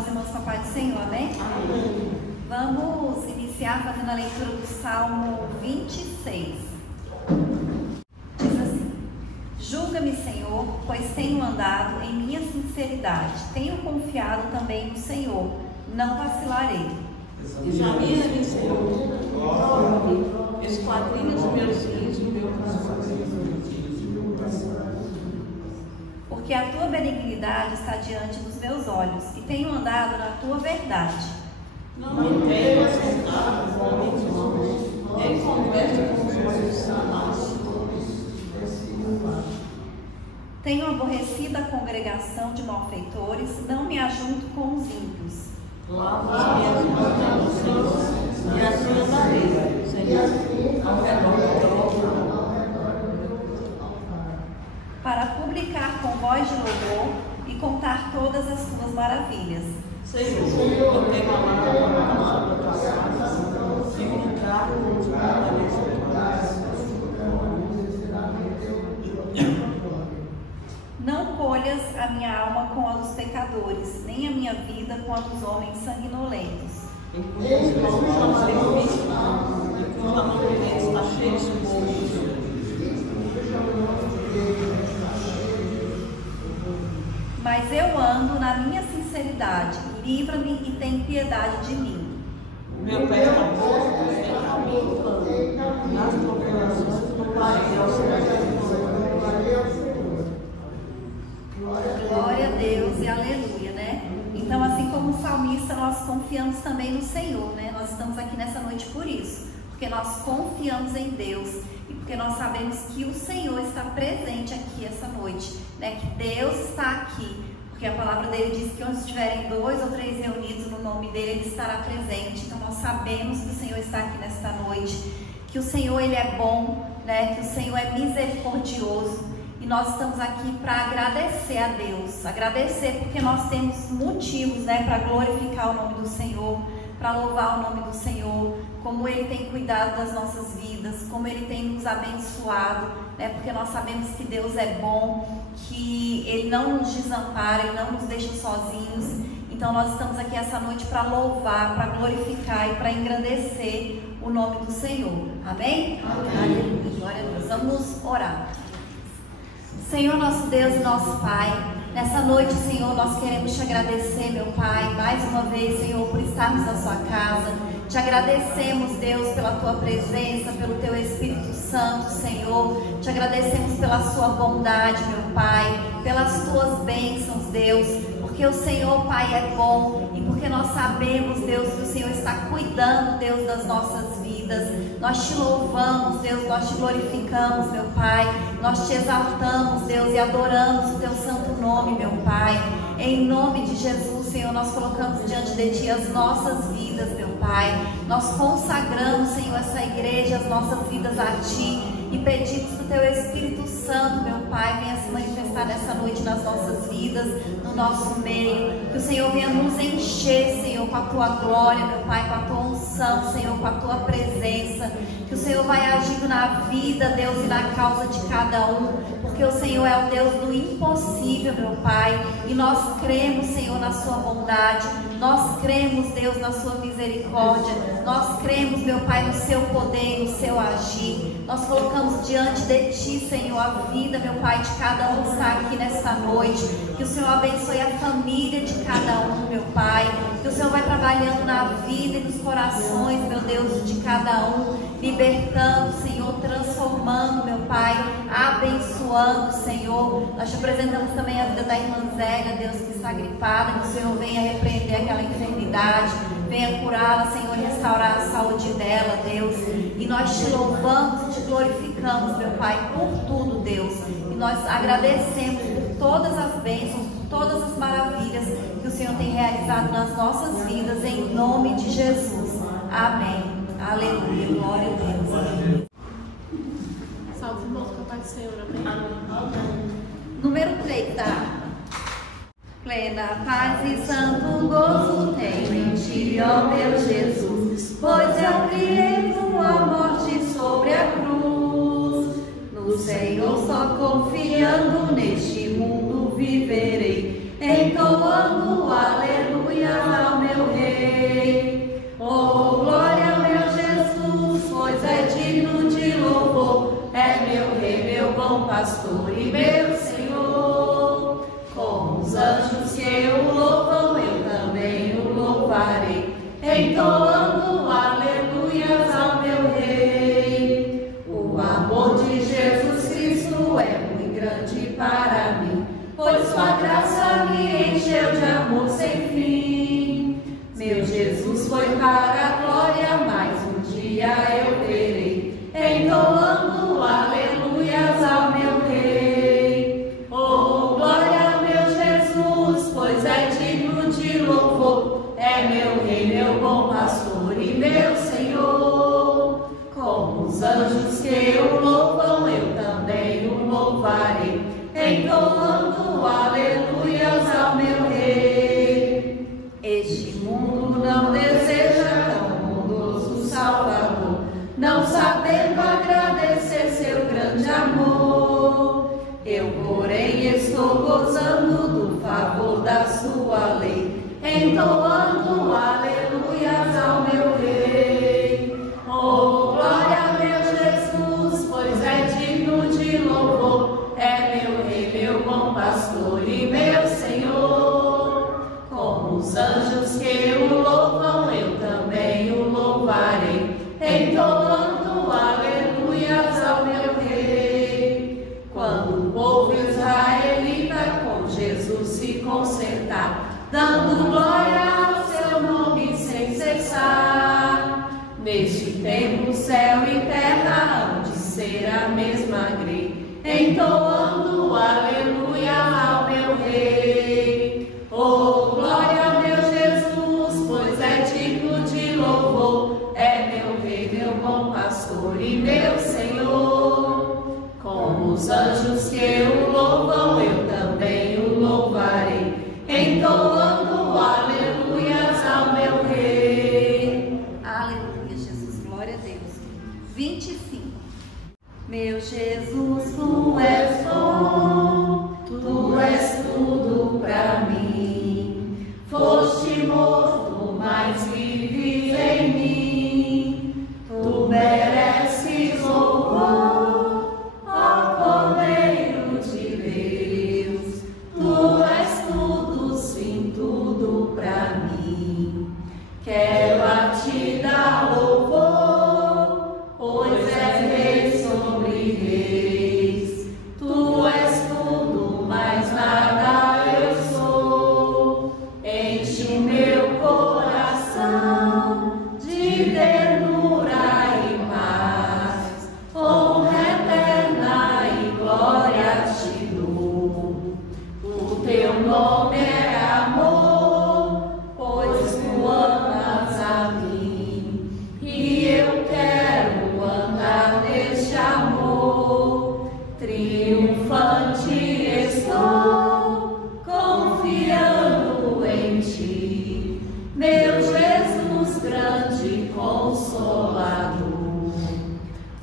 os irmãos com a paz do Senhor, amém? Amém. Vamos iniciar fazendo a leitura do Salmo 26. Diz assim: julga-me, Senhor, pois tenho andado em minha sinceridade. Tenho confiado também no Senhor, não vacilarei. Examina-me, Senhor, prova-me, esquadrinha os meus dias e o meu coração. Porque a tua benignidade está diante dos meus olhos, e tenho andado na tua verdade. Não me tenho assentado com homens bons, nem converso com os homens maus. Tenho aborrecido a congregação de malfeitores, não me ajunto com os ímpios. Lava as minhas mãos, Senhor, e assim andarei, Senhor, ao redor do trono. Para publicar com voz de louvor e contar todas as tuas maravilhas. Senhor, eu tenho amado a tua casa, tenho entrado nos lugares secretos. Não colhas a minha alma com a dos pecadores, nem a minha vida com a dos homens sanguinolentos. Enquanto os povos não serviço, enquanto a mulher está cheia de povos. Mas eu ando na minha sinceridade, livra-me e tem piedade de mim. Meu pé está posto em caminho plano, nas congregações do país ao Senhor. Glória a Deus e aleluia, né? Então, assim como o salmista, nós confiamos também no Senhor, né? Nós estamos aqui nessa noite por isso, porque nós confiamos em Deus e porque nós sabemos que o Senhor está presente aqui essa noite, né? Que Deus está aqui, porque a palavra dele diz que onde estiverem 2 ou 3 reunidos no nome dele, ele estará presente. Então, nós sabemos que o Senhor está aqui nesta noite, que o Senhor, ele é bom, né? Que o Senhor é misericordioso. E nós estamos aqui para agradecer a Deus, agradecer porque nós temos motivos, né, para glorificar o nome do Senhor, para louvar o nome do Senhor, como Ele tem cuidado das nossas vidas, como Ele tem nos abençoado, né, porque nós sabemos que Deus é bom, que Ele não nos desampara, Ele não nos deixa sozinhos. Então nós estamos aqui essa noite para louvar, para glorificar e para engrandecer o nome do Senhor, amém? Amém. Aleluia, glória a Deus. Vamos orar. Senhor, nosso Deus e nosso Pai, nessa noite, Senhor, nós queremos te agradecer, meu Pai, mais uma vez, Senhor, por estarmos na sua casa. Te agradecemos, Deus, pela tua presença, pelo teu Espírito Santo, Senhor. Te agradecemos pela sua bondade, meu Pai, pelas tuas bênçãos, Deus, porque o Senhor, Pai, é bom e porque nós sabemos, Deus, que o Senhor está cuidando, Deus, das nossas vidas. Nós te louvamos, Deus, nós te glorificamos, meu Pai, nós te exaltamos, Deus, e adoramos o teu santo nome, meu Pai. Em nome de Jesus, Senhor, nós colocamos diante de ti as nossas vidas, meu Pai. Nós consagramos, Senhor, essa igreja, as nossas vidas a ti e pedimos que o teu Espírito Santo, meu Pai, venha se manifestar nessa noite nas nossas vidas, no nosso meio. Que o Senhor venha nos encher, Senhor, com a tua glória, meu Pai, com a tua unção, Senhor, com a tua presença. Que o Senhor vai agindo na vida, Deus, e na causa de cada um, porque o Senhor é o Deus do impossível, meu Pai, e nós cremos, Senhor, na sua bondade, nós cremos, Deus, na sua misericórdia, nós cremos, meu Pai, no seu poder, no seu agir. Nós colocamos diante de ti, Senhor, a vida, meu Pai, de cada um que está aqui nesta noite. Que o Senhor abençoe a família de cada um, meu Pai, que o Senhor vai trabalhando na vida e nos corações, meu Deus, de cada um, libertando, Senhor, transformando, meu Pai, abençoando, Senhor. Nós te apresentamos também a vida da irmã Zélia, Deus, que está gripada, que o Senhor venha repreender aquela enfermidade, venha curá-la, Senhor, e restaurar a saúde dela, Deus. E nós te louvamos e te glorificamos, meu Pai, por tudo, Deus. E nós agradecemos por todas as bênçãos, por todas as maravilhas que o Senhor tem realizado nas nossas vidas, em nome de Jesus. Amém. Aleluia, glória a Deus. Salve, irmãos, com a paz do Senhor, amém. Número 3, tá? Plena paz e santo gozo tenho em ti, ó meu Jesus, pois eu criei tua morte sobre a cruz. No Senhor só confiando neste mundo viverei, entoando aleluia, bom pastor e meu Senhor. Com os anjos que o louvam, eu também o louvarei, entoando aleluias ao meu Rei. O amor de Jesus Cristo é muito grande para mim, pois sua graça me encheu de amor sem fim. Meu Jesus foi para a glória, mas um dia eu verei, entoando aleluias ao meu Rei. Oh, glória, meu Jesus, pois é digno de louvor, é meu Rei, meu bom pastor e meu Senhor. Como os anjos que o louvam, eu também o louvarei, entoando aleluias ao meu Rei. Este mundo não deseja tão bondoso Salvador, não sabendo agradecer seu grande amor. Eu, porém, estou gozando do favor da sua lei, entoando aleluias ao meu Rei. Oh, glória, meu Jesus, pois é digno de louvor, é meu Rei, meu bom pastor e meu Senhor. Como os anjos que o louvam, eu também o louvarei, entoando aleluias ao meu Rei. Quando o povo israelita com Jesus se consertar, dando glória ao seu nome sem cessar, neste tempo céu e terra hão de ser a mesma grei, entoando aleluia ao meu Rei. Oh, glória, meu Jesus, pois é digno de louvor, é meu Rei, meu bom pastor e meu Senhor. Como os anjos que o louvam, eu também o louvarei, entoando aleluias ao meu Rei. Aleluia, Jesus, glória a Deus. 25. Meu Jesus, tu és bom, tu és tudo pra mim. Foste morto, mas vives em mim. Tu mereces louvor, ó Cordeiro de Deus. Tu és tudo, sim, tudo pra mim. Quero a ti dar louvor, pois és Rei sobre reis. Tu és tudo, mas nada eu sou. Enche o meu coração de ternura e paz, honra eterna e glória te dou. O teu nome é amor, pois tu amas a mim, e eu quero andar neste amor. Triunfante estou, confiando em ti, meu Jesus, grande consolador.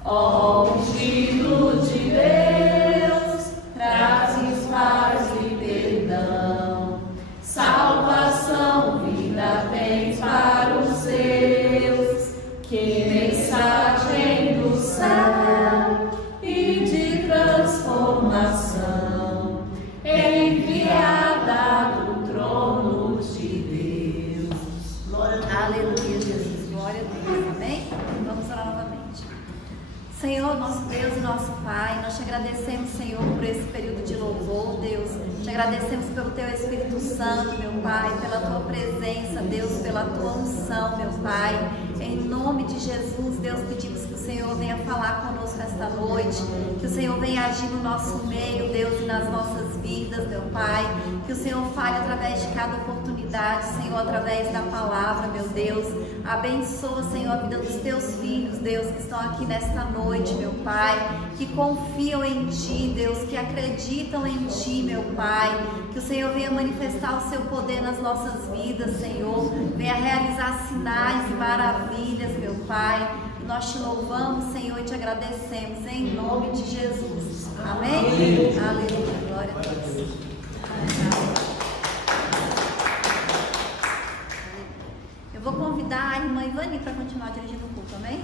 Ó ungido de Deus, trazes paz e perdão, salvação, vida tens para os seus. Que mensagem do céu e de transformação, enviada do trono de Deus. Aleluia, Jesus, glória a Deus, amém? Vamos orar novamente. Senhor, nosso Deus e nosso Pai, nós te agradecemos, Senhor, por esse período de louvor, Deus. Te agradecemos pelo Teu Espírito Santo, meu Pai, pela Tua presença, Deus, pela Tua unção, meu Pai. Em nome de Jesus, Deus, pedimos que o Senhor venha falar conosco esta noite, que o Senhor venha agir no nosso meio, Deus, e nas nossas vidas, meu Pai. Que o Senhor fale através de cada oportunidade, Senhor, através da palavra, meu Deus. Abençoa, Senhor, a vida dos Teus filhos, Deus, que estão aqui nesta noite, meu Pai, que confiam em Ti, Deus, que acreditam em Ti, meu Pai. Que o Senhor venha manifestar o Seu poder nas nossas vidas, Senhor. Venha realizar sinais e maravilhas, meu Pai. E nós Te louvamos, Senhor, e Te agradecemos em nome de Jesus. Amém? Aleluia. Glória a Deus. Eu vou convidar a irmã Ivani para continuar dirigindo o culto, amém?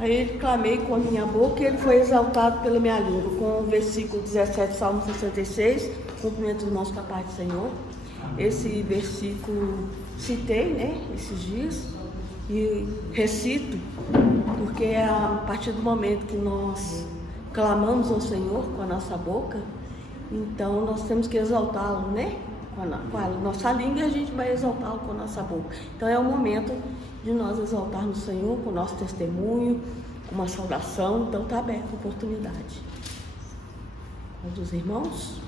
Aí ele clamei com a minha boca e ele foi exaltado pela minha língua. Com o versículo 17, Salmo 66, cumprimento os irmãos com a paz do Senhor. Esse versículo citei, né, esses dias, e recito, porque é a partir do momento que nós clamamos ao Senhor com a nossa boca, então nós temos que exaltá-lo, né? Com a nossa língua, e a gente vai exaltá-lo com a nossa boca. Então é o momento de nós exaltarmos o Senhor com o nosso testemunho, com uma saudação. Então está aberta a oportunidade. Qual dos irmãos?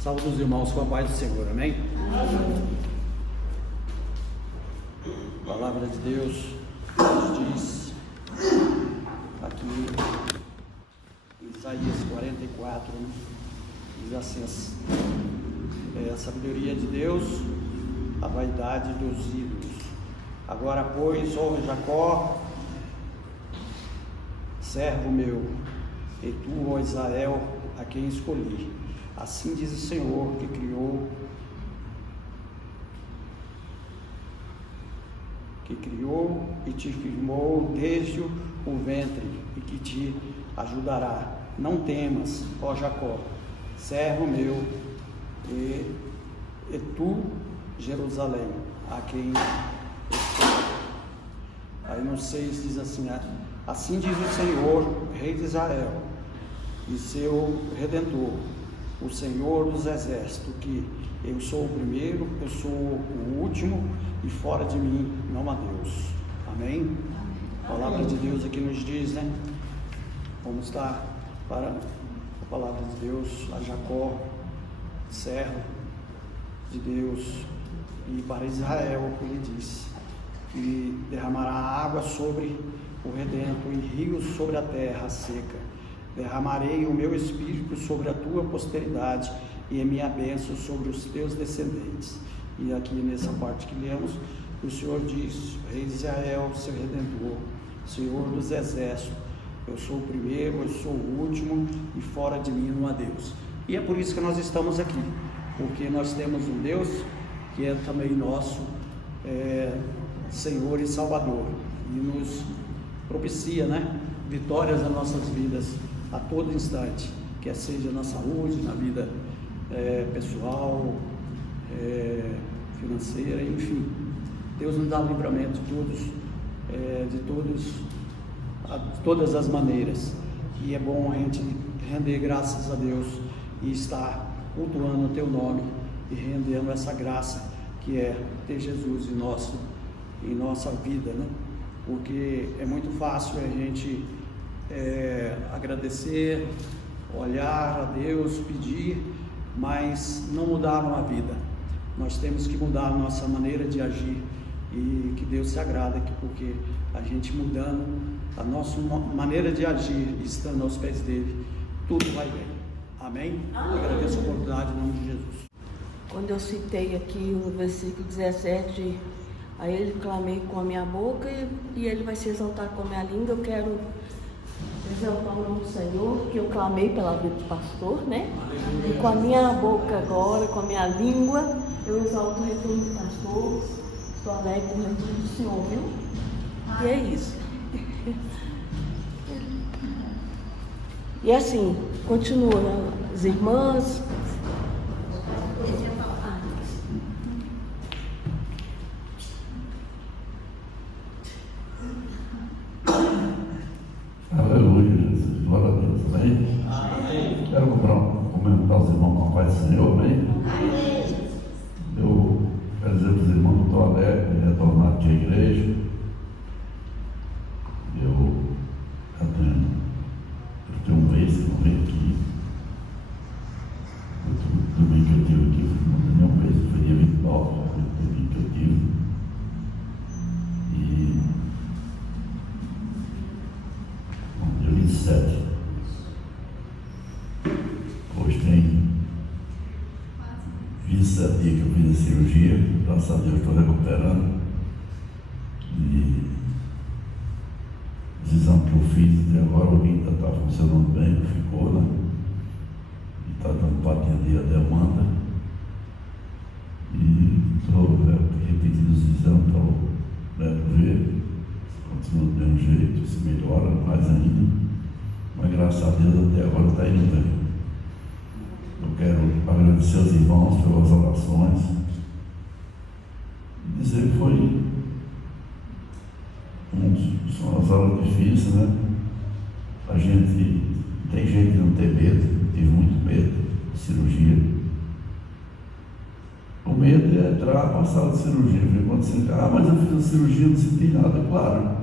Saúde os irmãos com a paz do Senhor, amém? A palavra de Deus nos diz aqui em Isaías 44, diz assim: a sabedoria de Deus, a vaidade dos ídolos. Agora, pois, ó Jacó, servo meu, e tu, ó Israel, a quem escolhi. Assim diz o Senhor, que criou e te firmou desde o ventre, e que te ajudará. Não temas, ó Jacó, servo meu, e tu, Jerusalém, a quem escolhi. Aí no 6 diz assim: assim diz o Senhor, Rei de Israel, e seu Redentor, o Senhor dos Exércitos, que eu sou o primeiro, eu sou o último, e fora de mim não há Deus. Amém? A palavra de Deus aqui nos diz, né? Vamos estar para a palavra de Deus, a Jacó, servo de Deus, e para Israel, que ele disse: e derramará água sobre o redento e rios sobre a terra seca. Derramarei o meu espírito sobre a tua posteridade e a minha bênção sobre os teus descendentes. E aqui nessa parte que lemos, o Senhor diz: Rei de Israel, seu Redentor, Senhor dos Exércitos, eu sou o primeiro, eu sou o último, e fora de mim não há Deus. E é por isso que nós estamos aqui, porque nós temos um Deus que é também nosso Senhor e Salvador, e nos propicia, né, vitórias nas nossas vidas a todo instante, quer seja na saúde, na vida pessoal, financeira, enfim. Deus nos dá livramento de todas as maneiras, e é bom a gente render graças a Deus e estar cultuando o teu nome e rendendo essa graça que é ter Jesus em nossa vida, né? Porque é muito fácil a gente agradecer, olhar a Deus, pedir, mas não mudar uma vida. Nós temos que mudar a nossa maneira de agir, e que Deus se agrada, porque a gente mudando a nossa maneira de agir, estando aos pés dele, tudo vai bem. Amém? Eu agradeço a oportunidade em nome de Jesus. Quando eu citei aqui o versículo 17, a ele clamei com a minha boca e ele vai se exaltar com a minha língua. Eu quero exaltar o nome do Senhor, que eu clamei pela vida do pastor, né? E com a minha boca agora, com a minha língua, eu exalto o retorno do pastor. Estou alegre com o retorno do Senhor, viu? E é isso. E assim, continua, né? As irmãs. Aleluia, Jesus, glória a Deus, amém? Amém. Quero comentar os irmãos com a paz do Senhor, amém? Amém. Eu quero dizer para os irmãos que eu estou alegre de retornar aqui à igreja. Eu tenho um mês que eu venho aqui. O domingo que eu tive aqui, não tem um mês, foi dia 29, foi o domingo que eu tive. E dia 27. Hoje tem 27 dias que eu fiz a cirurgia, graças a Deus estou recuperando. E os exames que eu fiz até agora, o rim está funcionando bem, ficou, né? E está dando para atender a demanda. E estou repetindo os exames, estou melhora mais ainda, mas graças a Deus até agora está indo bem. Eu quero agradecer aos irmãos pelas orações e dizer que foi umas horas difíceis, né? A gente tem jeito de não ter medo, tive muito medo de cirurgia. O medo é entrar na sala de cirurgia, quando você mas eu fiz a cirurgia, não senti nada, claro.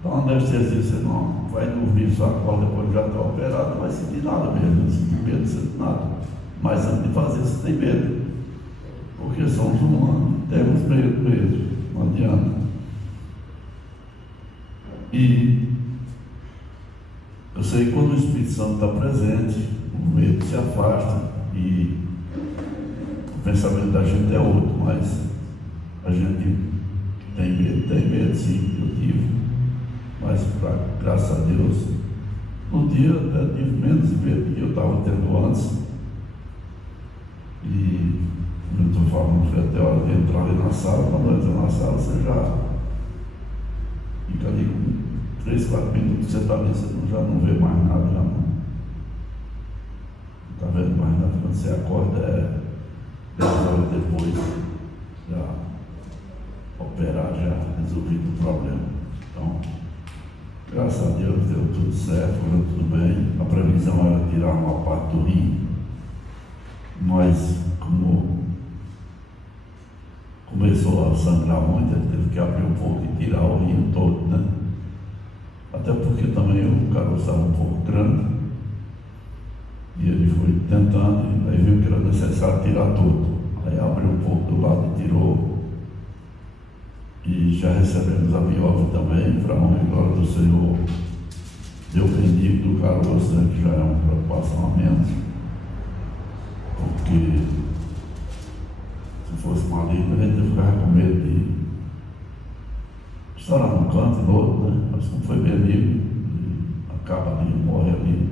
Então, anestesia, você não vai dormir, só acorda depois já está operado, não vai sentir nada mesmo, não senti medo, não senti nada. Mas antes de fazer, você tem medo, porque somos humanos, temos medo mesmo, não adianta. E eu sei que quando o Espírito Santo está presente, o medo se afasta e o pensamento da gente é outro, mas a gente tem medo sim, eu tive, mas graças a Deus, no dia até tive menos medo que eu estava tendo antes. E como eu estou falando, foi até a hora de entrar ali na sala. Quando entra na sala, você já fica ali com 3, 4 minutos, você está ali, você já não vê mais nada, já não está vendo mais nada. Quando você acorda 10 horas depois, já operar, já resolvido o problema. Então, graças a Deus deu tudo certo, deu tudo bem. A previsão era tirar uma parte do rim, mas como começou a sangrar muito, ele teve que abrir um pouco e tirar o rim todo, né? Até porque também o caroço estava um pouco grande e ele foi tentando, e aí viu que era necessário tirar tudo. Aí abriu um pouco do lado e tirou. E já recebemos a biópsia também, para a honra e glória do Senhor. Deu bendigo do caroço, né, que já é uma preocupação a menos. Porque se fosse maligno, a gente ficava com medo de estourar num canto e no outro, né? Mas como foi benigno, acaba ali, morre ali.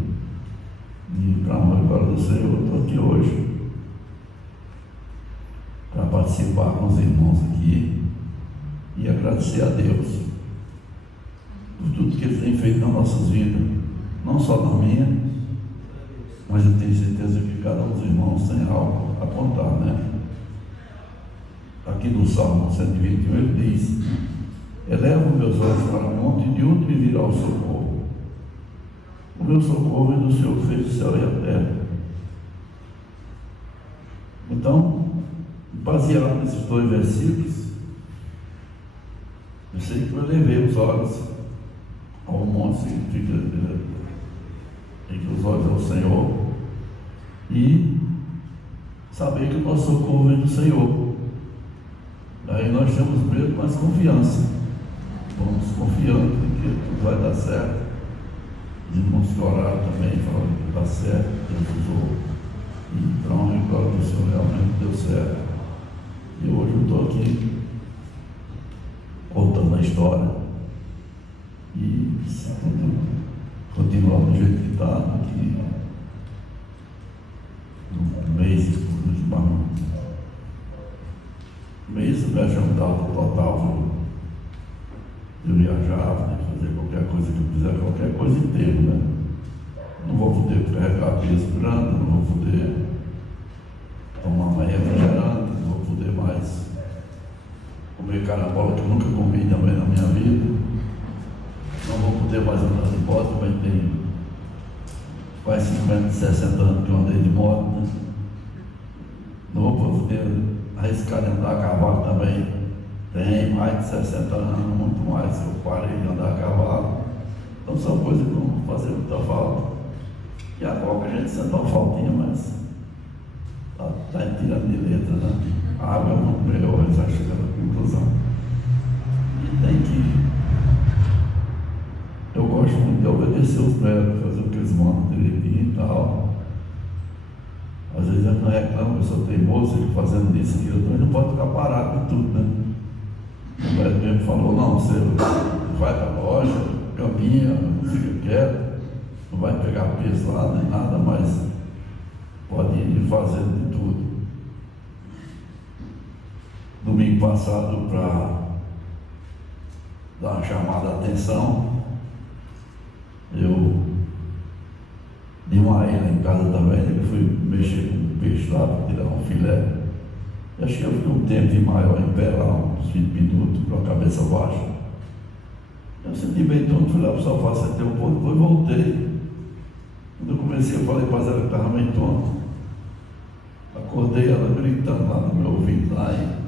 E para a honra e glória do Senhor, eu estou aqui hoje para participar com os irmãos aqui e agradecer a Deus por tudo que Ele tem feito nas nossas vidas, não só na minha, mas eu tenho certeza que cada um dos irmãos tem algo a contar, né? Aqui no Salmo 121 ele diz: elevo meus olhos para o monte, de onde me virá o socorro? O meu socorro é do Senhor que fez o céu e a terra. Então, baseado nesses 2 versículos, eu sei que eu elevei os olhos ao monte, significa os olhos ao Senhor, e saber que o nosso socorro vem do Senhor. Aí nós temos medo, mas confiança. Vamos confiando que tudo vai dar certo. Os irmãos que oraram também falaram que dá certo, Deus usou. E para honra e glória do Senhor, realmente deu certo. E hoje eu estou aqui contando a história. E se tudo continuar do jeito que está, aqui no mês, eu me ajudava no total, eu viajava, né, fazer qualquer coisa que eu quiser, qualquer coisa inteiro, né? Não vou poder carregar peso grande, não vou poder tomar mais refrigerante, não vou poder mais comer carambola, que eu nunca comi também na minha vida. Não vou poder mais andar de moto, também tem quase 50, 60 anos que eu andei de moto, né? Não vou poder arriscar de andar a cavalo também. Tem mais de 60 anos, muito mais, eu parei de andar a cavalo. Então são coisas que vão fazer muita falta. E agora a gente sente uma faltinha, mas está tirando de letra, né? A água é muito melhor, eles acham que é a conclusão. E tem que. Eu gosto muito de obedecer os médicos, fazer o que eles mandam direitinho e tal. Às vezes eu não reclamo, eu sou teimoso, ele fazendo isso aqui, eu também não posso ficar parado de tudo, né? O médico mesmo falou: não, você vai para a loja, caminha, fica quieto, não vai pegar peso lá nem nada, mas pode ir fazendo de tudo. Domingo passado, para dar uma chamada de atenção, casa também, ele foi mexer com o peixe lá para tirar um filé. E acho que eu fiquei um tempo de maior em pé lá, uns 20 minutos, com a cabeça baixa. Eu senti bem tonto, fui lá para o sofá, sentei um pouco, depois voltei. Quando eu comecei, eu falei para ela que estava meio tonto. Acordei ela gritando lá no meu ouvido lá e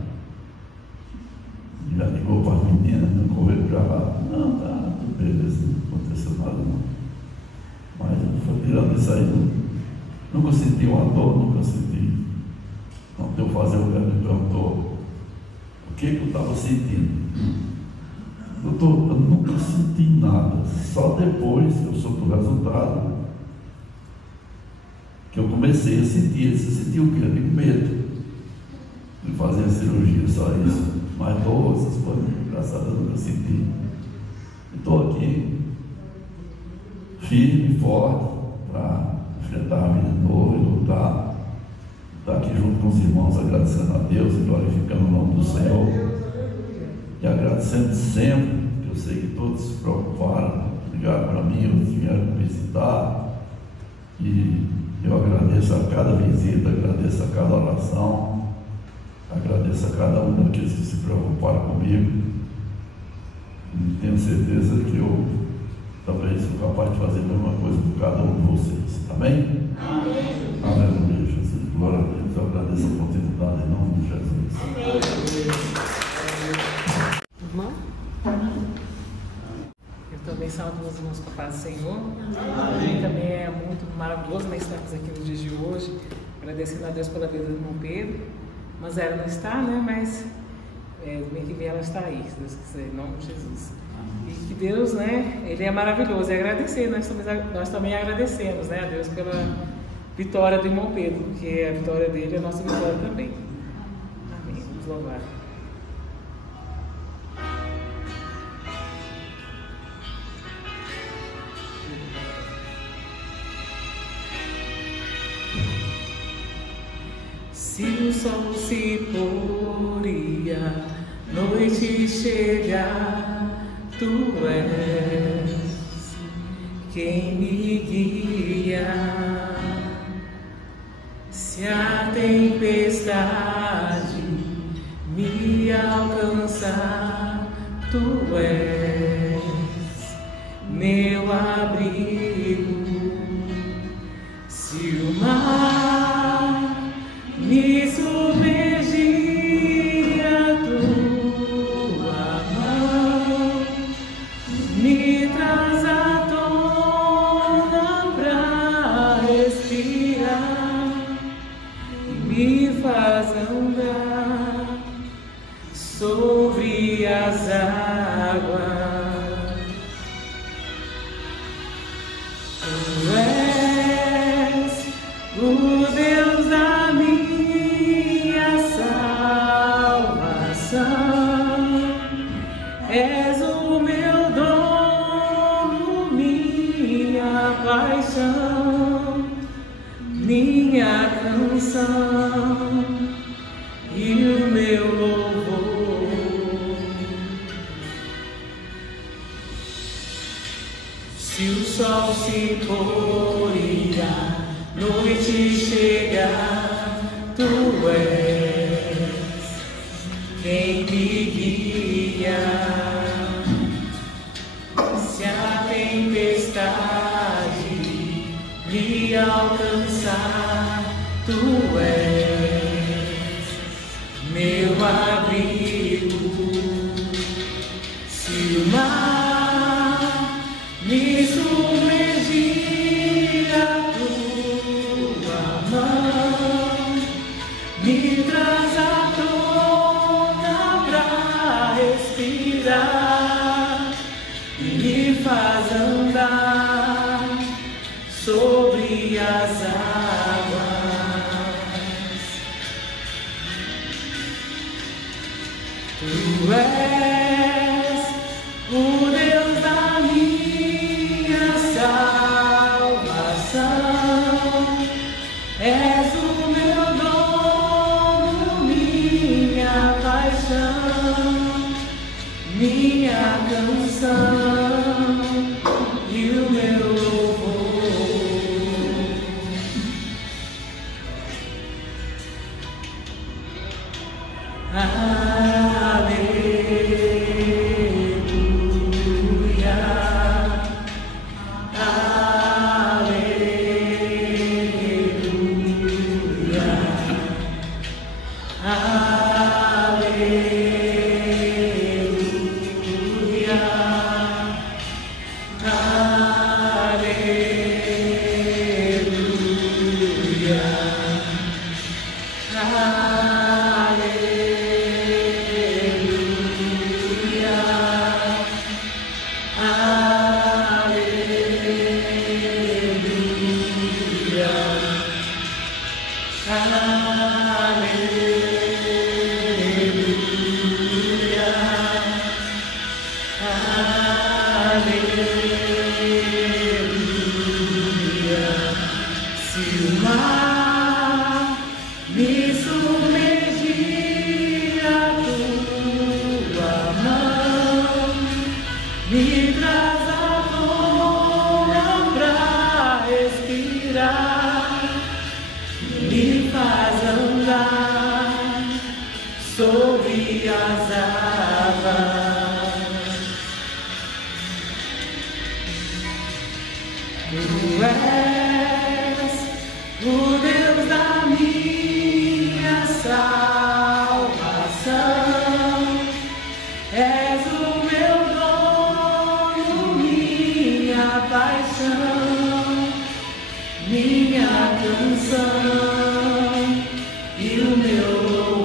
já ligou para as meninas, não correram para lá. Não, tá, tudo beleza, não aconteceu nada não. Mas foi tirando isso aí, nunca senti uma dor, nunca senti. Não deu fazer o que me perguntou o que eu estava sentindo. Doutor, eu nunca senti nada, só depois que eu soube o resultado que eu comecei a sentir. Você sentiu o quê? Eu digo medo de fazer a cirurgia, só isso. Mas dor, essas coisas, graças a Deus, eu nunca senti. Estou aqui firme e forte para enfrentar a vida de novo e lutar. Estar aqui junto com os irmãos, agradecendo a Deus e glorificando o nome do Senhor. E agradecendo sempre, que eu sei que todos se preocuparam, ligaram para mim, outros vieram me visitar. E eu agradeço a cada visita, agradeço a cada oração, agradeço a cada um daqueles que se preocuparam comigo. E tenho certeza que eu também sou capaz de fazer a mesma coisa por cada um de vocês. Amém? Amém. Aleluia, Jesus. Glória a Deus. Eu agradeço a oportunidade em nome de Jesus. Irmão? Eu também saúdo meus irmãos com a paz do Senhor. Amém. Também é muito maravilhoso nós estarmos aqui nos dias de hoje, agradecendo a Deus pela vida do irmão Pedro. Mas ela não está, né? Mas domingo que vem ela está aí, se Deus quiser, em nome de Jesus. E que Deus, né? Ele é maravilhoso. E agradecer, nós também agradecemos, né, a Deus pela vitória do irmão Pedro, porque a vitória dele é a nossa vitória também. Amém. Vamos louvar. Se o sol se pôr e a noite chegar, tu és quem me guia. Se a tempestade me alcançar, tu és meu abrigo. Se o mar me submergir, a tua mão me traz à tona pra respirar e me faz andar sobre as águas. Tu és o Deus da minha salvação, és o meu dono, minha paixão, minha canção e o meu louvor. Se o sol se pôr e a noite chegar, tu és quem me guia. Se a tempestade me alcançar, tu és meu abrigo. Se o mar me submergir, a tua mão me traz à tona pra respirar e me faz andar sobre as águas. Tu és o Deus da minha salvação, és o meu dono, minha paixão, minha canção e o meu louvor. és o Deus da minha salvação, és o meu dono, minha paixão, minha canção e o meu louvor.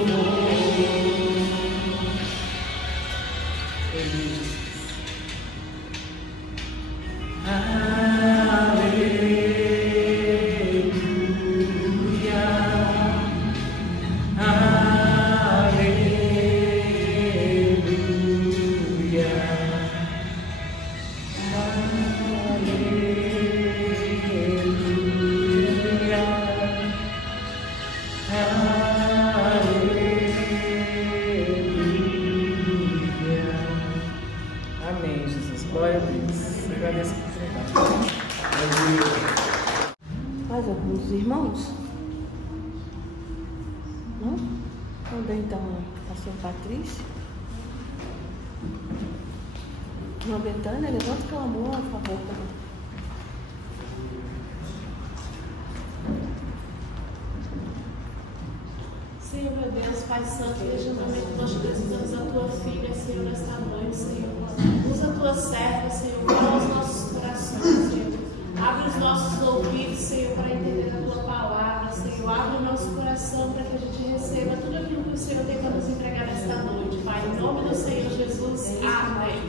Aleluia, aleluia, aleluia. Amém, Jesus. Glória a Deus. Agradeço a oportunidade. Mais alguns irmãos? Não? Também então a pastor Patrícia. Irmã Betânia, levanta o clamor a favor também. Senhor, meu Deus, Pai Santo, legitimamente nós precisamos da Tua filha, Senhor, nesta noite, Senhor. Usa a Tua serva, Senhor, fala os nossos corações, Senhor. Abre os nossos ouvidos, Senhor, para entender a Tua palavra, Senhor. Abre o nosso coração para que a gente receba tudo aquilo que o Senhor tem para nos entregar nesta noite, Pai. Em nome do Senhor Jesus, amém.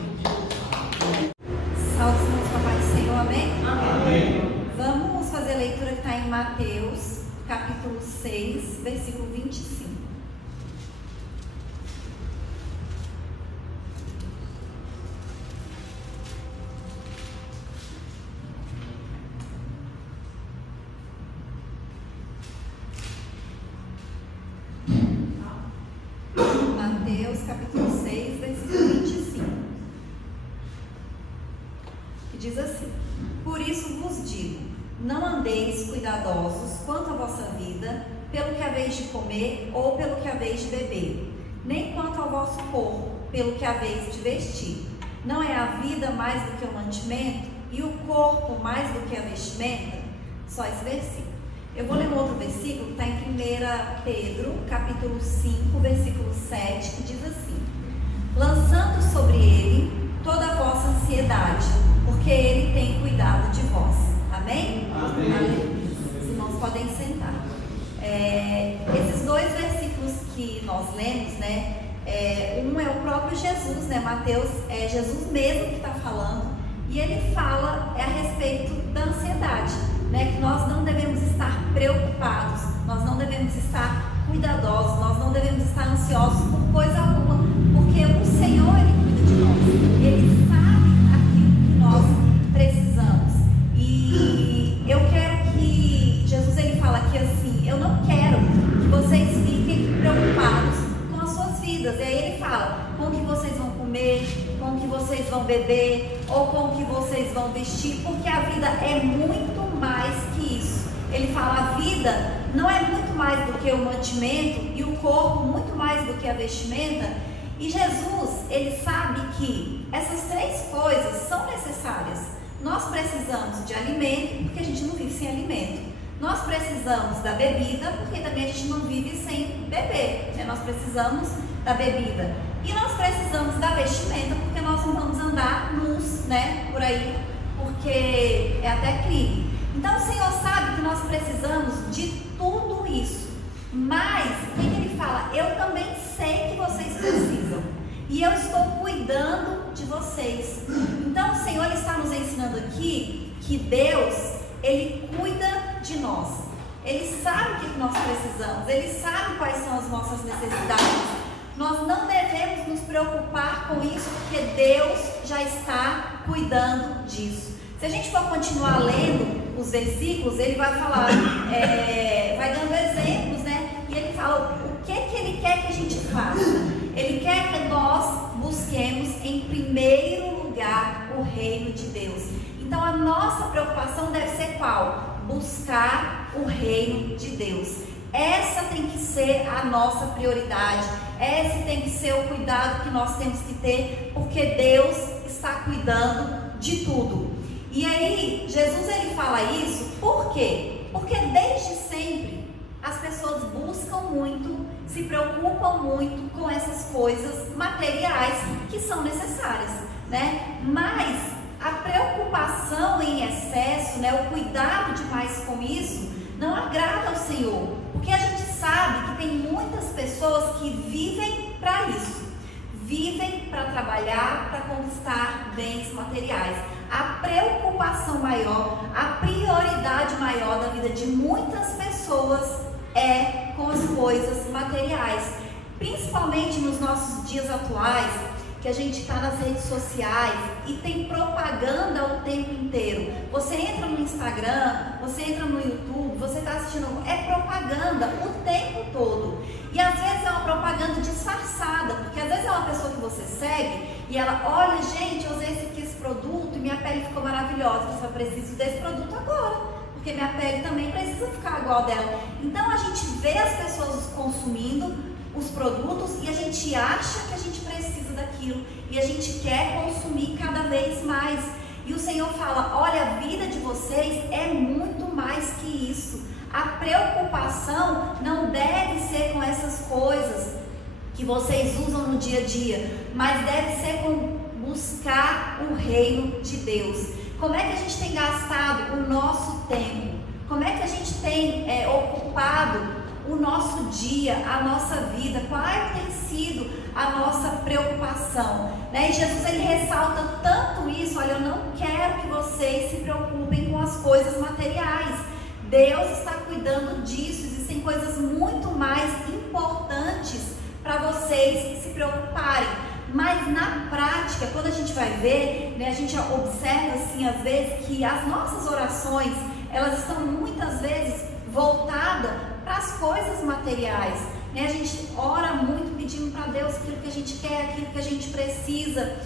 Salve, irmãos, papai do Senhor, amém? Amém. Vamos fazer a leitura que está em Mateus, capítulo 6, versículo 25. Mateus, capítulo 6, versículo 25. Que diz assim: Por isso vos digo, não andeis cuidadosos quanto à vossa vida, pelo que haveis de comer ou pelo que haveis de beber, nem quanto ao vosso corpo, pelo que haveis de vestir. Não é a vida mais do que o mantimento, e o corpo mais do que a vestimenta? Só esse versículo. Eu vou ler um outro versículo que está em 1 Pedro, capítulo 5, versículo 7, que diz assim: Lançando sobre ele toda a vossa ansiedade, porque ele tem cuidado de vós. Amém? Amém. Os irmãos podem sentar. Esses dois versículos que nós lemos, né? Um é o próprio Jesus, né? Mateus é Jesus mesmo que está falando, e ele fala a respeito da ansiedade, né? Que nós não devemos estar preocupados, nós não devemos estar cuidadosos, nós não devemos estar ansiosos por coisa alguma, porque o Senhor, ele cuida de nós, ele sabe aquilo que nós precisamos. E eu quero que Jesus, ele fala aqui assim: eu não quero que vocês fiquem preocupados com as suas vidas. E aí ele fala com o que vocês vão comer, com o que vocês vão beber, ou com o que vocês vão vestir, porque a vida é muito mais que isso. Ele fala: a vida não é muito mais do que o mantimento, e o corpo muito mais do que a vestimenta. E Jesus, ele sabe que essas três coisas são necessárias. Nós precisamos de alimento, porque a gente não vive sem alimento. Nós precisamos da bebida, porque também a gente não vive sem beber, né? Nós precisamos da bebida. E nós precisamos da vestimenta, porque nós não vamos andar nus, né, por aí, porque é até crime. Então o Senhor sabe que nós precisamos de tudo isso. Mas o que ele fala? Eu também sei que vocês precisam, e eu estou cuidando de vocês. Então o Senhor está nos ensinando aqui que Deus, ele cuida de nós. Ele sabe o que nós precisamos, ele sabe quais são as nossas necessidades. Nós não devemos nos preocupar com isso, porque Deus já está cuidando disso. Se a gente for continuar lendo os versículos, ele vai falar, vai dando exemplos, né? E ele fala o que ele quer que a gente faça. Ele quer que nós busquemos em primeiro lugar o reino de Deus. Então a nossa preocupação deve ser qual? Buscar o reino de Deus. Essa tem que ser a nossa prioridade. Esse tem que ser o cuidado que nós temos que ter, porque Deus está cuidando de tudo. E aí, Jesus ele fala isso por quê? Porque desde sempre as pessoas buscam muito, se preocupam muito com essas coisas materiais que são necessárias, né? Mas a preocupação em excesso, né, o cuidado demais com isso, não agrada ao Senhor. Porque a gente sabe que tem muitas pessoas que vivem para isso. Vivem para trabalhar, para conquistar bens materiais. A preocupação maior, a prioridade maior da vida de muitas pessoas é com as coisas materiais. Principalmente nos nossos dias atuais, que a gente está nas redes sociais e tem propaganda o tempo inteiro. Você entra no Instagram, você entra no YouTube, você está assistindo, é propaganda o tempo todo. E às vezes é uma propaganda disfarçada, porque às vezes é uma pessoa que você segue e ela, olha gente, eu usei esse produto e minha pele ficou maravilhosa, eu só preciso desse produto agora, porque minha pele também precisa ficar igual dela. Então a gente vê as pessoas consumindo os produtos e a gente acha que a gente precisa daquilo e a gente quer consumir cada vez mais. E o Senhor fala, olha, a vida de vocês é muito mais que isso. A preocupação não deve ser com essas coisas que vocês usam no dia a dia, mas deve ser com buscar o reino de Deus. Como é que a gente tem gastado o nosso tempo? Como é que a gente tem ocupado o nosso dia, a nossa vida? Qual tem sido a nossa preocupação? Né? E Jesus ele ressalta tanto isso, olha, eu não quero que vocês se preocupem com as coisas materiais. Deus está cuidando disso, existem coisas muito mais importantes para vocês se preocuparem. Mas na prática, quando a gente vai ver, né, a gente observa assim, às vezes, que as nossas orações, elas estão muitas vezes voltadas para as coisas materiais, né? A gente ora muito pedindo para Deus aquilo que a gente quer, aquilo que a gente precisa.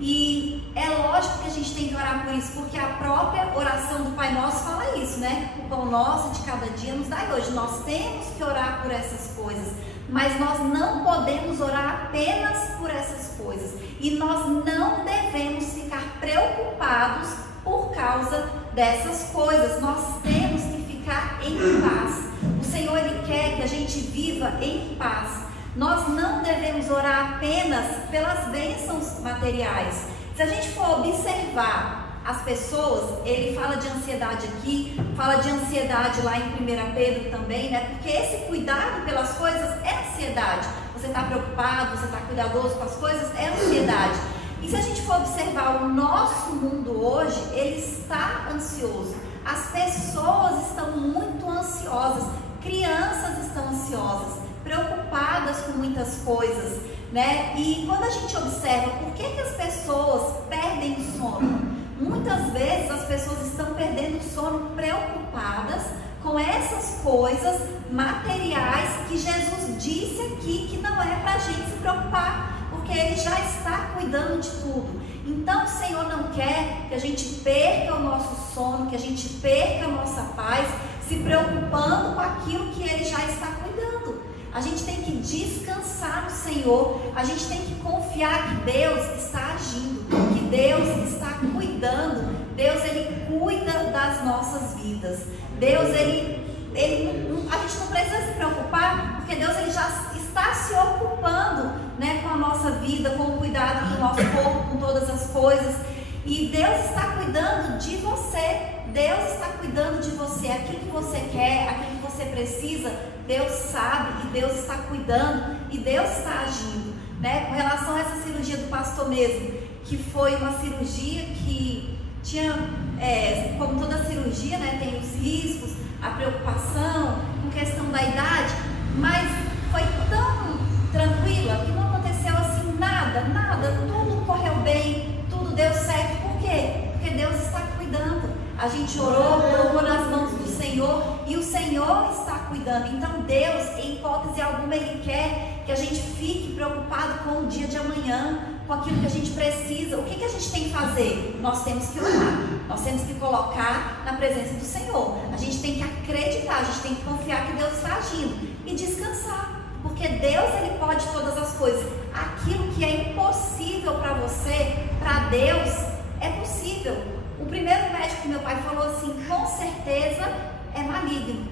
E é lógico que a gente tem que orar por isso, porque a própria oração do Pai Nosso fala isso, né? O pão nosso de cada dia nos dai hoje. Nós temos que orar por essas coisas, mas nós não podemos orar apenas por essas coisas. E nós não devemos ficar preocupados por causa dessas coisas. Nós temos que ficar em paz. O Senhor ele quer que a gente viva em paz. Nós não devemos orar apenas pelas bênçãos materiais. Se a gente for observar as pessoas, ele fala de ansiedade aqui, fala de ansiedade lá em 1 Pedro também, né? Porque esse cuidado pelas coisas é ansiedade. Você está preocupado, você está cuidadoso com as coisas, é ansiedade. E se a gente for observar o nosso mundo hoje, ele está ansioso. As pessoas estão muito ansiosas, crianças estão ansiosas, preocupadas com muitas coisas, né? E quando a gente observa por que as pessoas perdem o sono, muitas vezes as pessoas estão perdendo o sono preocupadas com essas coisas materiais que Jesus disse aqui que não é para a gente se preocupar, porque Ele já está cuidando de tudo. Então o Senhor não quer que a gente perca o nosso sono, que a gente perca a nossa paz, se preocupando com aquilo que Ele já está cuidando. A gente tem que descansar no Senhor, a gente tem que confiar que Deus está agindo, que Deus está cuidando. Deus ele cuida das nossas vidas. Deus a gente não precisa se preocupar, porque Deus ele já está se ocupando, né, com a nossa vida, com o cuidado do nosso corpo, com todas as coisas. E Deus está cuidando de você. Deus está cuidando de você. Aquilo que você quer, aquilo que você precisa, Deus sabe e Deus está cuidando e Deus está agindo, né? Com relação a essa cirurgia do pastor mesmo, que foi uma cirurgia que tinha, como toda cirurgia, né, tem os riscos, a preocupação com questão da idade, mas foi tão tranquila que não aconteceu assim nada, tudo correu bem, tudo deu certo. Por quê? Porque Deus está cuidando. A gente orou, colocou nas mãos do Senhor e o Senhor está cuidando. Então Deus, em hipótese alguma, Ele quer que a gente fique preocupado com o dia de amanhã, com aquilo que a gente precisa. O que a gente tem que fazer? Nós temos que orar, nós temos que colocar na presença do Senhor. A gente tem que acreditar, a gente tem que confiar que Deus está agindo e descansar, porque Deus ele pode todas as coisas. Aquilo que é impossível para você, para Deus é possível. O primeiro médico que meu pai falou assim, com certeza é maligno.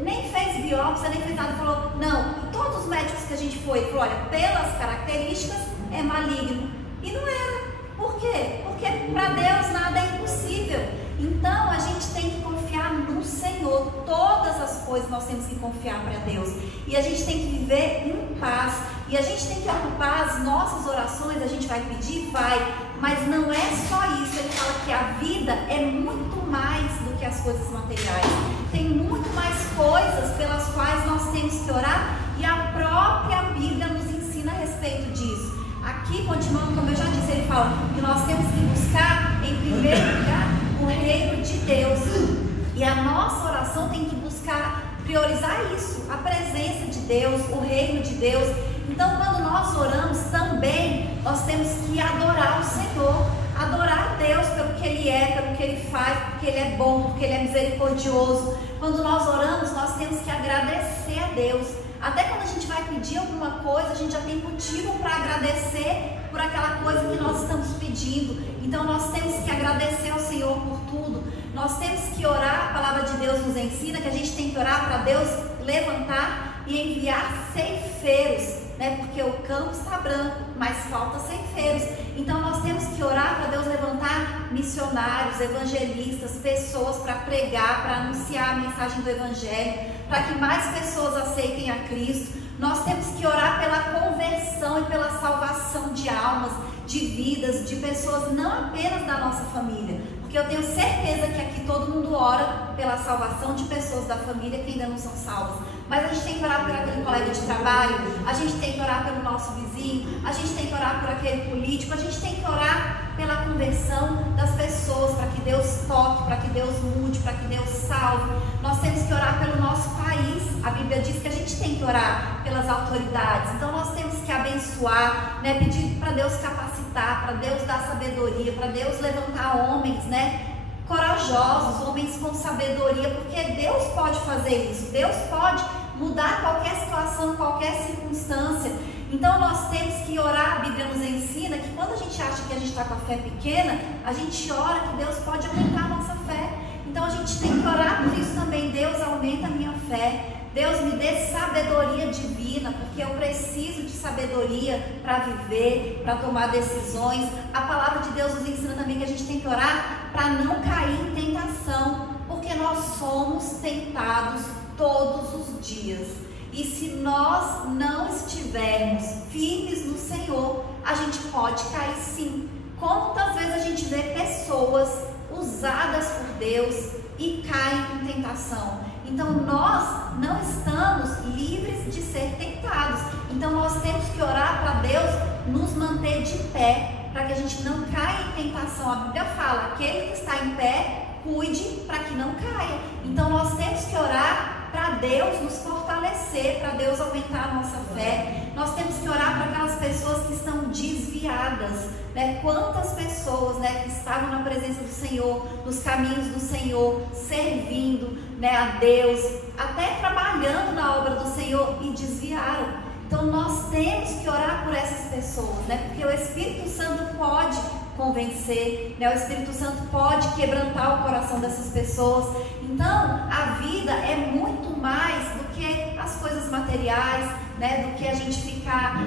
Nem fez biópsia, nem fez nada, falou, não, todos os médicos que a gente foi, falou, olha, pelas características é maligno. E não era. Por quê? Porque para Deus nada é impossível. Então a gente tem que confiar no Senhor. Todas as coisas nós temos que confiar para Deus. E a gente tem que viver em paz. E a gente tem que ocupar as nossas orações. A gente vai pedir? Vai. Mas não é só isso. Ele fala que a vida é muito mais do que as coisas materiais. Tem muito mais coisas pelas quais nós temos que orar. E a própria Bíblia nos ensina a respeito disso. Aqui, continuando, como eu já disse, ele fala que nós temos que buscar, em primeiro lugar, o reino de Deus. E a nossa oração tem que buscar, priorizar isso, a presença de Deus, o reino de Deus. Então, quando nós oramos também, nós temos que adorar o Senhor, adorar a Deus pelo que Ele é, pelo que Ele faz, porque Ele é bom, porque Ele é misericordioso. Quando nós oramos, nós temos que agradecer a Deus. Até quando a gente vai pedir alguma coisa, a gente já tem motivo para agradecer por aquela coisa que nós estamos pedindo. Então nós temos que agradecer ao Senhor por tudo. Nós temos que orar, a palavra de Deus nos ensina que a gente tem que orar para Deus levantar e enviar ceifeiros, né? Porque o campo está branco, mas falta ceifeiros. Então nós temos que orar para Deus levantar missionários, evangelistas, pessoas para pregar, para anunciar a mensagem do Evangelho, para que mais pessoas aceitem a Cristo. Nós temos que orar pela conversão e pela salvação de almas, de vidas, de pessoas, não apenas da nossa família, porque eu tenho certeza que aqui todo mundo ora pela salvação de pessoas da família que ainda não são salvas. Mas a gente tem que orar por aquele colega de trabalho, a gente tem que orar pelo nosso vizinho, a gente tem que orar por aquele político, a gente tem que orar pela conversão das pessoas, para que Deus toque, para que Deus mude, para que Deus salve. Nós temos que orar pelo nosso país. A Bíblia diz que a gente tem que orar pelas autoridades. Então nós temos que abençoar, né? Pedir para Deus capacitar, para Deus dar sabedoria, para Deus levantar homens, né? Corajosos, homens com sabedoria, porque Deus pode fazer isso. Deus pode mudar qualquer situação, qualquer circunstância. Então nós temos que orar. A Bíblia nos ensina que quando a gente acha que a gente está com a fé pequena, a gente ora que Deus pode aumentar a nossa fé. Então a gente tem que orar por isso também. Deus, aumenta a minha fé. Deus, me dê sabedoria divina, porque eu preciso de sabedoria para viver, para tomar decisões. A palavra de Deus nos ensina também que a gente tem que orar para não cair em tentação, porque nós somos tentados todos os dias. E se nós não estivermos firmes no Senhor, a gente pode cair sim. Quantas vezes a gente vê pessoas usadas por Deus e caem em tentação? Então nós não estamos livres de ser tentados. Então nós temos que orar para Deus nos manter de pé, para que a gente não caia em tentação. A Bíblia fala, aquele que está em pé, cuide para que não caia. Então nós temos que orar para Deus nos fortalecer, para Deus aumentar a nossa fé. Nós temos que orar para aquelas pessoas que estão desviadas, né? Quantas pessoas, né, que estavam na presença do Senhor, nos caminhos do Senhor, servindo, né, a Deus, até trabalhando na obra do Senhor e desviaram. Então nós temos que orar por essas pessoas, né? Porque o Espírito Santo pode convencer, né? O Espírito Santo pode quebrantar o coração dessas pessoas. Então a vida é muito mais do que as coisas materiais, né? Do que a gente ficar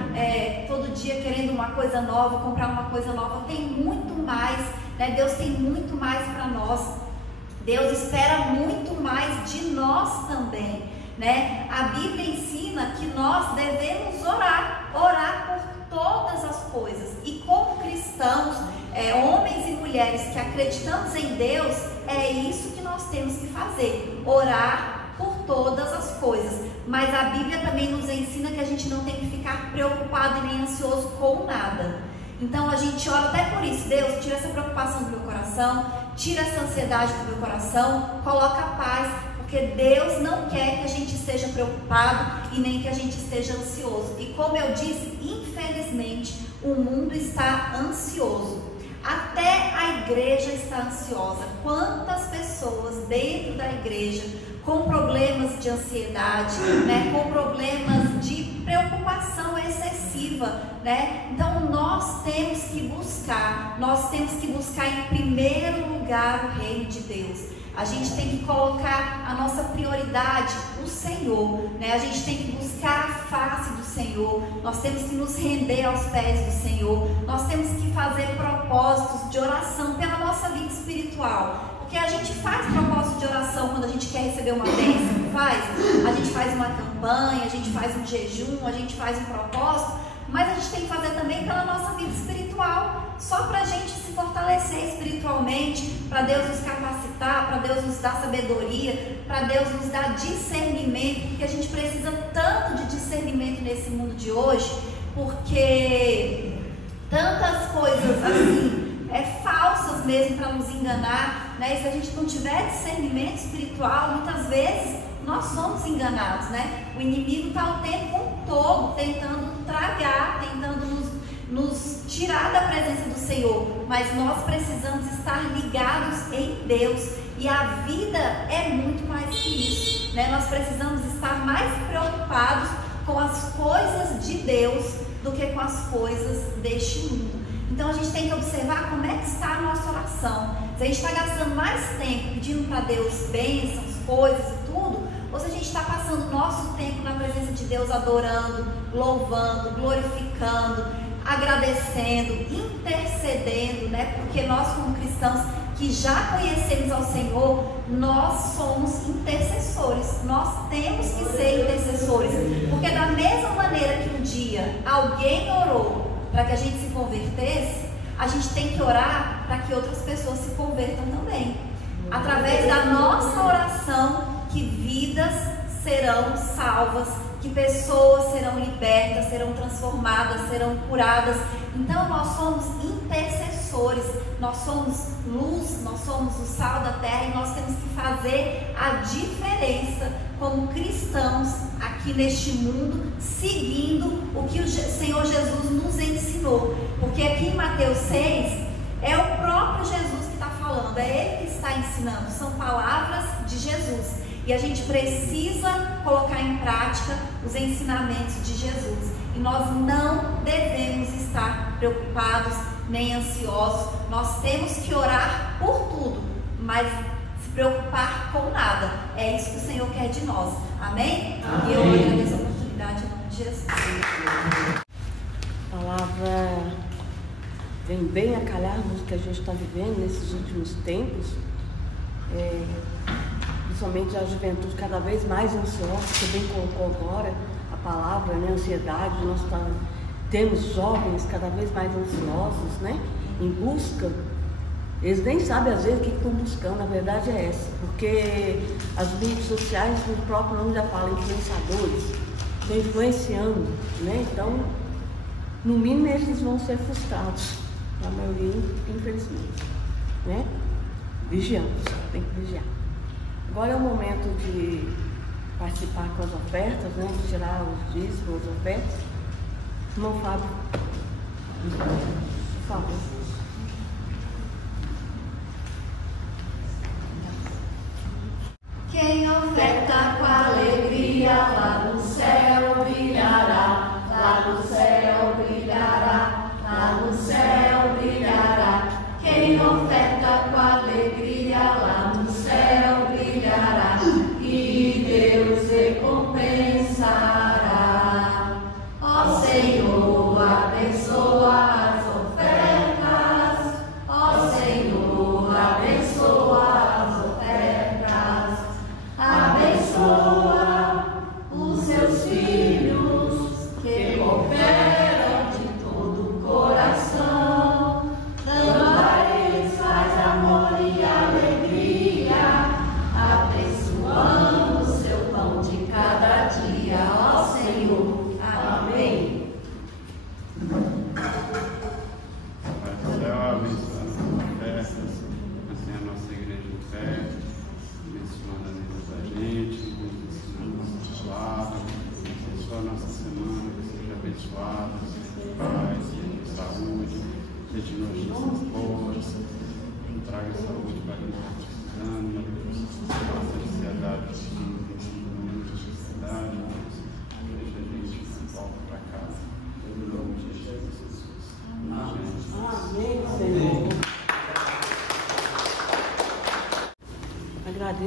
todo dia querendo uma coisa nova, comprar uma coisa nova. Tem muito mais, né? Deus tem muito mais para nós. Deus espera muito mais de nós também, né? A Bíblia ensina que nós devemos orar por todas as coisas. E como cristãos, homens e mulheres que acreditamos em Deus, é isso que nós temos que fazer, orar por todas as coisas. Mas a Bíblia também nos ensina que a gente não tem que ficar preocupado e nem ansioso com nada. Então a gente ora até por isso. Deus, tira essa preocupação do meu coração, tira essa ansiedade do meu coração, coloca a paz, porque Deus não quer que a gente esteja preocupado e nem que a gente esteja ansioso. E como eu disse, infelizmente o mundo está ansioso. Até a igreja está ansiosa. Quantas pessoas dentro da igreja com problemas de ansiedade, né, com problemas de preocupação excessiva. viva, né? Então nós temos que buscar em primeiro lugar o reino de Deus. A gente tem que colocar a nossa prioridade, o Senhor, né? A gente tem que buscar a face do Senhor, nós temos que nos render aos pés do Senhor, nós temos que fazer propósitos de oração pela nossa vida espiritual. Porque a gente faz propósito de oração quando a gente quer receber uma bênção, não faz? A gente faz uma campanha, a gente faz um jejum, a gente faz um propósito, mas a gente tem que fazer também pela nossa vida espiritual, só para a gente se fortalecer espiritualmente, para Deus nos capacitar, para Deus nos dar sabedoria, para Deus nos dar discernimento, porque a gente precisa tanto de discernimento nesse mundo de hoje, porque tantas coisas assim, falsas mesmo para nos enganar, né? E se a gente não tiver discernimento espiritual, muitas vezes nós somos enganados, né? O inimigo está o tempo todo tentando tragar, tentando nos tirar da presença do Senhor, mas nós precisamos estar ligados em Deus, e a vida é muito mais que isso, né? Nós precisamos estar mais preocupados com as coisas de Deus do que com as coisas deste mundo. Então a gente tem que observar como é que está a nossa oração. Se a gente está gastando mais tempo pedindo para Deus bênçãos, coisas e tudo, ou se a gente está passando o nosso tempo na presença de Deus adorando, louvando, glorificando, agradecendo, intercedendo, né? Porque nós como cristãos que já conhecemos ao Senhor, nós somos intercessores, nós temos que ser intercessores, porque da mesma maneira que um dia alguém orou para que a gente se convertesse, a gente tem que orar para que outras pessoas se convertam também. Através da nossa oração, que vidas serão salvas, que pessoas serão libertas, serão transformadas, serão curadas. Então nós somos intercessores, nós somos luz, nós somos o sal da terra, e nós temos que fazer a diferença como cristãos aqui neste mundo, seguindo o que o Senhor Jesus nos ensinou. Porque aqui em Mateus 6 é o próprio Jesus que está falando, é Ele que está ensinando, são palavras de Jesus. E a gente precisa colocar em prática os ensinamentos de Jesus. E nós não devemos estar preocupados nem ansiosos. Nós temos que orar por tudo, mas se preocupar com nada. É isso que o Senhor quer de nós. Amém? Amém. E eu agradeço a oportunidade em nome de Jesus. A palavra vem bem a calhar no que a gente está vivendo nesses últimos tempos. Principalmente a juventude cada vez mais ansiosa, você bem colocou agora a palavra, né, ansiedade. Nós temos jovens cada vez mais ansiosos, né, em busca. Eles nem sabem às vezes o que estão buscando, a verdade é essa, porque as mídias sociais, o próprio nome já fala, influenciadores, estão influenciando, né? Então, no mínimo eles vão ser frustrados, a maioria, infelizmente, né? Vigiamos, tem que vigiar. Agora é o momento de participar com as ofertas, né? De tirar os dízimos, as ofertas. Irmão Fábio, por favor. Quem oferta com alegria, lá no céu brilhará, lá no céu brilhará, lá no céu brilhará. Quem oferta com alegria, lá no céu brilhará, e Deus recompensará. Ó Senhor, abençoa as ofertas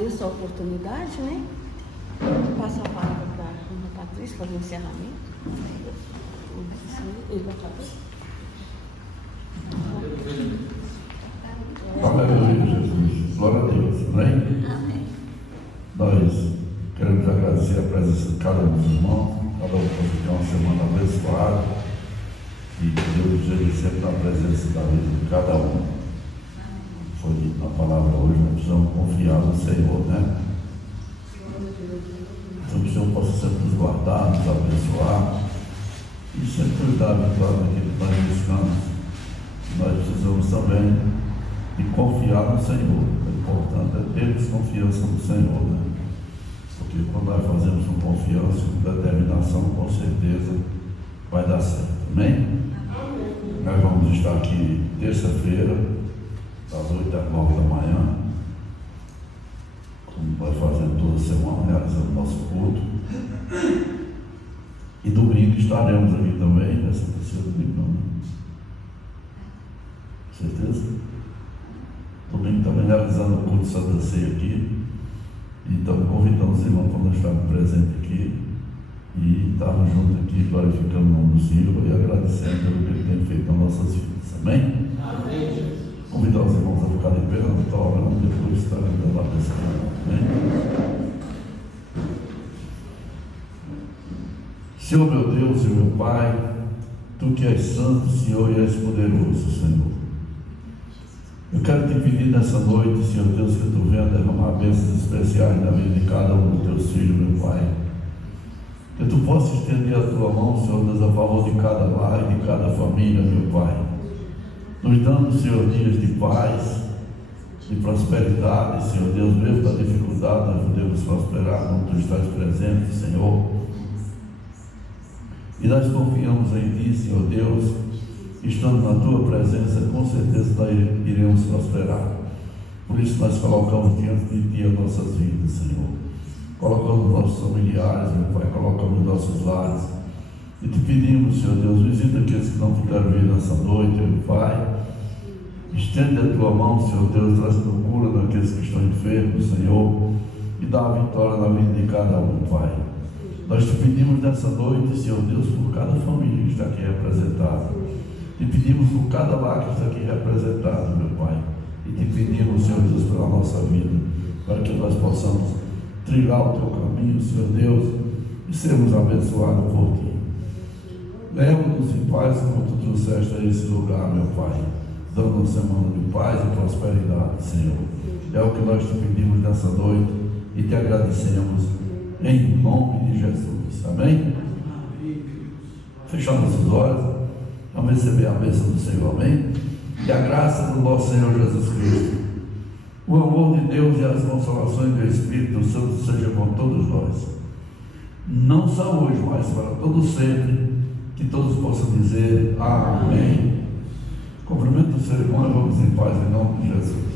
agradeço a oportunidade, né? Passo a palavra para a irmã Patrícia fazer o encerramento. Ele vai fazer. Aleluia, Jesus. Glória a Deus. Amém? Nós queremos agradecer a presença de cada um dos irmãos, cada um possa ter uma semana abençoada e que Deus esteja sempre na presença da vida de cada um. Foi dito na palavra hoje, nós precisamos confiar no Senhor, né? Então que o Senhor possa sempre nos guardar, nos abençoar e sempre dar a vitória naquilo que nós buscamos. Nós precisamos também de confiar no Senhor. O importante é termos confiança no Senhor, né? Porque quando nós fazemos com confiança, com determinação, com certeza vai dar certo. Amém? Nós vamos estar aqui terça-feira, das 8 às 9 da manhã, como vai fazer toda semana, realizando nosso culto. E domingo estaremos aqui também, nessa terceira domingo, né? Certeza? Domingo também realizando o culto de Santa Ceia aqui. Então convidamos os irmãos para nós estarmos presentes aqui e estarmos juntos aqui, glorificando o nome do Senhor e agradecendo pelo que Ele tem feito nas nossas vidas. Amém? Amém. Convidar os irmãos a ficar de pé, não estou orando, depois estarem dando a bênção. Amém? Senhor meu Deus e meu Pai, Tu que és santo, Senhor, e és poderoso, Senhor. Eu quero te pedir nessa noite, Senhor Deus, que Tu venha derramar bênçãos especiais na vida de cada um dos Teus filhos, meu Pai. Que Tu possa estender a Tua mão, Senhor Deus, a favor de cada lar e de cada família, meu Pai. Nos dando, Senhor, dias de paz, de prosperidade, Senhor Deus, mesmo da dificuldade, nós podemos prosperar quando Tu estás presente, Senhor. E nós confiamos em Ti, Senhor Deus, estando na Tua presença, com certeza nós iremos prosperar. Por isso nós colocamos diante de Ti as nossas vidas, Senhor. Colocamos nossos familiares, meu Pai, colocamos nossos lares. E Te pedimos, Senhor Deus, visita aqueles que não puderam vir nessa noite, meu Pai. Estende a Tua mão, Senhor Deus, trazendo cura naqueles que estão enfermos, Senhor. E dá a vitória na vida de cada um, Pai. Nós Te pedimos nessa noite, Senhor Deus, por cada família que está aqui representada. Te pedimos por cada lar que está aqui representado, meu Pai. E Te pedimos, Senhor Deus, pela nossa vida, para que nós possamos trilhar o Teu caminho, Senhor Deus, e sermos abençoados por Ti. Leva-nos em paz como Tu trouxeste a esse lugar, meu Pai, dando uma semana de paz e prosperidade, Senhor. É o que nós Te pedimos nessa noite e Te agradecemos em nome de Jesus. Amém? Fechamos os olhos. Vamos receber a bênção do Senhor, amém? E a graça do nosso Senhor Jesus Cristo, o amor de Deus e as consolações do Espírito Santo sejam com todos nós, não só hoje, mas para todo sempre, que todos possam dizer amém. Cumprimento o seu irmão e vamos em paz em nome de Jesus.